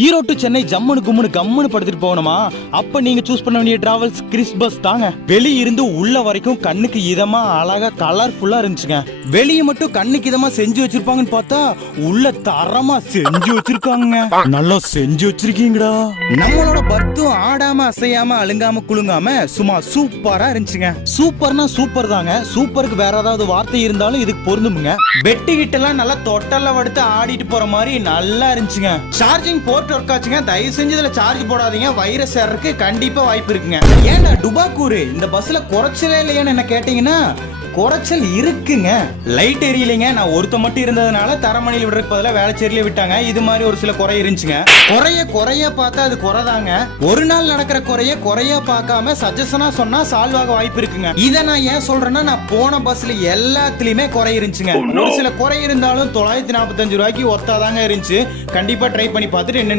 Erode to Chennai ஜம்முனு கும்முனு கம்முனு படுத்துட்டு போகணுமா? அப்ப நீங்க சூஸ் பண்ண வேண்டிய டிராவல்ஸ் கிறிஸ் பஸ் தாங்க. வெளிய இருந்து உள்ள வரைக்கும் கண்ணுக்கு இதமா அழகா கலர்ஃபுல்லா இருந்துச்சுங்க. வெளிய மட்டும் கண்ணுக்கு இதமா செஞ்சு வச்சிருப்பாங்கன்னு பார்த்தா உள்ள தரமா செஞ்சு வச்சிருக்காங்க. நல்லா செஞ்சு வச்சிருக்கீங்கடா. நம்மளோட பர்த்தும் ஆடாம அசையாம அழுங்காம குலுங்காம சும்மா சூப்பரா இருந்துச்சுங்க. சூப்பர்னா சூப்பர் தாங்க. சூப்பருக்கு வேற ஏதாவது வார்த்தை இருந்தாலும் இதுக்கு பொருந்துமுங்க. பெட்டு கிட்ட எல்லாம் நல்லா தொட்டல்ல படுத்து ஆடிட்டு போற மாதிரி நல்லா இருந்துச்சுங்க. சார்ஜிங் போர்ட் ஒர்க் ஆச்சுங்க. தயவு செஞ்சு இதுல சார்ஜ் போடாதீங்க, வைரஸ் ஏறதுக்கு கண்டிப்பா வாய்ப்பு இருக்குங்க. ஏன்டா டுபாக்கூரு இந்த பஸ்ல குறைச்சலே இல்லையான்னு என்ன கேட்டீங்கன்னா குறைச்சல் இருக்குங்க. லைட் எரியலைங்க. நான் ஒருத்த மட்டும் இருந்ததுனால தரமணியில் விடுறதுக்கு பதிலாக வேளச்சேரியில விட்டாங்க. இது மாதிரி ஒரு சில குறை இருந்துச்சுங்க. குறைய பார்த்தா அது குறைதாங்க. ஒரு நாள் நடக்கிற குறைய பார்க்காம சஜஷனா சொன்னா சால்வ் ஆக வாய்ப்பு இருக்குங்க. இதை நான் ஏன் சொல்றேன்னா நான் போன பஸ்ல எல்லாத்துலயுமே குறை இருந்துச்சுங்க. ஒரு சில குறை இருந்தாலும் 945 ரூபாய்க்கு ஒத்தாதாங்க இருந்துச்சு. கண்டிப்பா ட்ரை பண்ணி பார்த்துட்டு என்ன